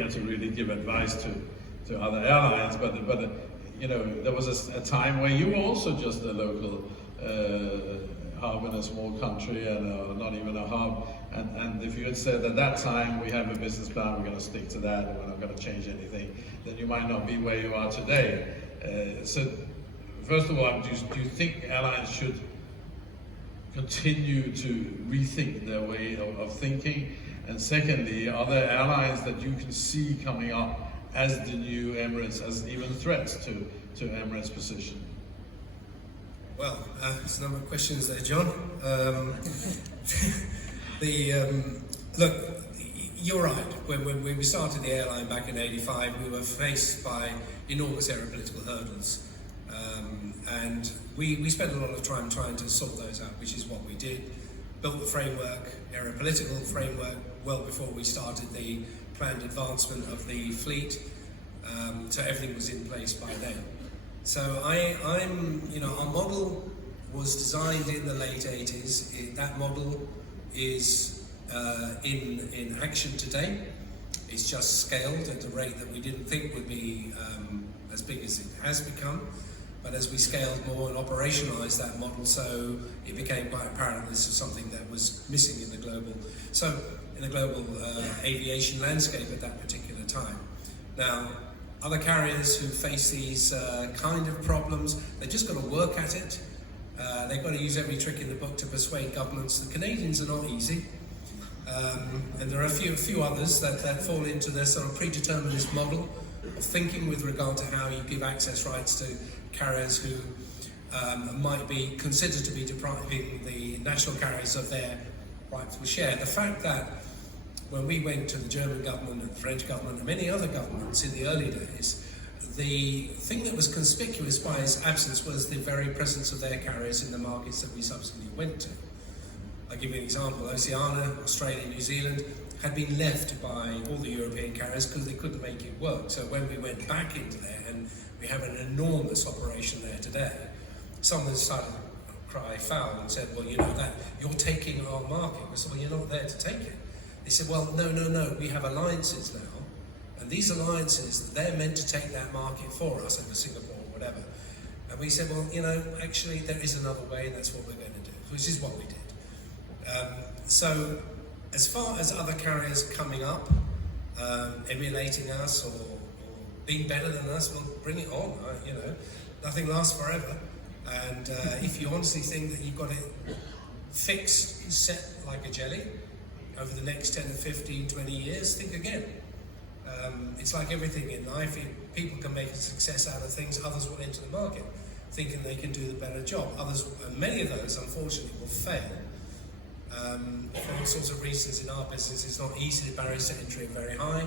here to really give advice to other airlines, but you know, there was a time where you were also just a local hub in a small country, and not even a hub. And if you had said at that time, we have a business plan, we're going to stick to that, and we're not going to change anything, then you might not be where you are today. So, first of all, do you think airlines should continue to rethink their way of thinking? And secondly, are there airlines that you can see coming up as the new Emirates, as even threats to Emirates' position? Well, there's a number of questions there, John. Look, you're right. When we started the airline back in '85, we were faced by enormous aeropolitical hurdles. And we spent a lot of time trying to sort those out, which is what we did. Built the framework, aeropolitical framework, well before we started the planned advancement of the fleet. So everything was in place by then. So our model was designed in the late 80s. That model is in action today. It's just scaled at a rate that we didn't think would be as big as it has become. But as we scaled more and operationalized that model, so it became quite apparent this was something that was missing in the global aviation landscape at that particular time. Now, other carriers who face these kind of problems, they've just got to work at it. They've got to use every trick in the book to persuade governments. The Canadians are not easy. And there are a few others that fall into this sort of predeterminist model of thinking with regard to how you give access rights to carriers who might be considered to be depriving the national carriers of their rightful share. The fact that when we went to the German government and the French government and many other governments in the early days, the thing that was conspicuous by its absence was the very presence of their carriers in the markets that we subsequently went to. I'll give you an example. Oceania, Australia, New Zealand had been left by all the European carriers because they couldn't make it work. So when we went back into there, and we have an enormous operation there today, someone started to cry foul and said, well, you know, that you're taking our market. We said, well, you're not there to take it. They said, well, no, we have alliances now, and these alliances, they're meant to take that market for us, over Singapore or whatever. And we said, well, you know, actually there is another way, and that's what we're going to do, which is what we did. So, as far as other carriers coming up, emulating us or being better than us, well, bring it on. You know, nothing lasts forever. And if you honestly think that you've got it fixed, set like a jelly over the next 10 or 15, 20 years, think again. It's like everything in life. People can make a success out of things, others will enter the market thinking they can do the better job. Others, and many of those, unfortunately, will fail. For all sorts of reasons in our business, it's not easy, the barriers to entry are very high,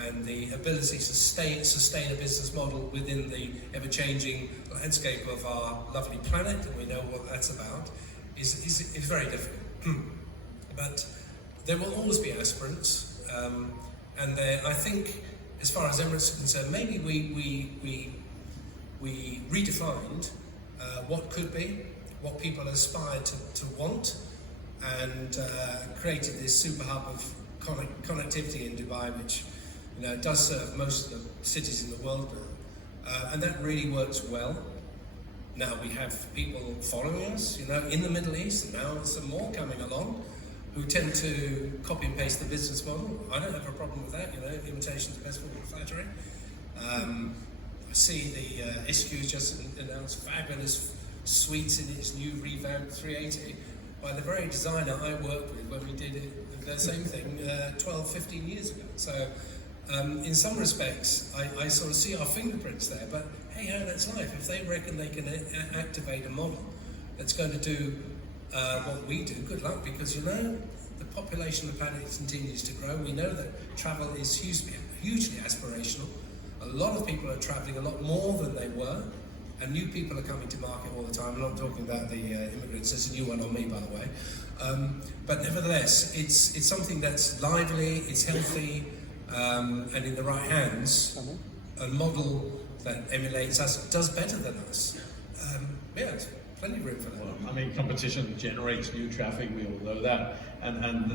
and the ability to sustain a business model within the ever-changing landscape of our lovely planet, and we know what that's about, is very difficult. But there will always be aspirants, and I think, as far as Emirates is concerned, maybe we redefined what could be, what people aspire to want, and created this super hub of connectivity in Dubai, which, you know, does serve most of the cities in the world now, and that really works well. Now we have people following us, you know, in the Middle East, and now there's some more coming along who tend to copy and paste the business model. I don't have a problem with that, you know, imitation is the best form of flattery. I see the SQ just announced fabulous suites in its new revamped 380 by the very designer I worked with when we did the same thing 12, 15 years ago. So in some respects, I sort of see our fingerprints there, but hey, that's life. If they reckon they can activate a model that's going to do what we do, good luck, because, you know, the population of the planet continues to grow. We know that travel is hugely aspirational. A lot of people are traveling a lot more than they were, and new people are coming to market all the time. I'm not talking about the immigrants. There's a new one on me, by the way. But nevertheless, it's something that's lively, it's healthy, and in the right hands, a model that emulates us, does better than us. Yeah, there's plenty of room for that. Well, I mean, competition generates new traffic, we all know that, and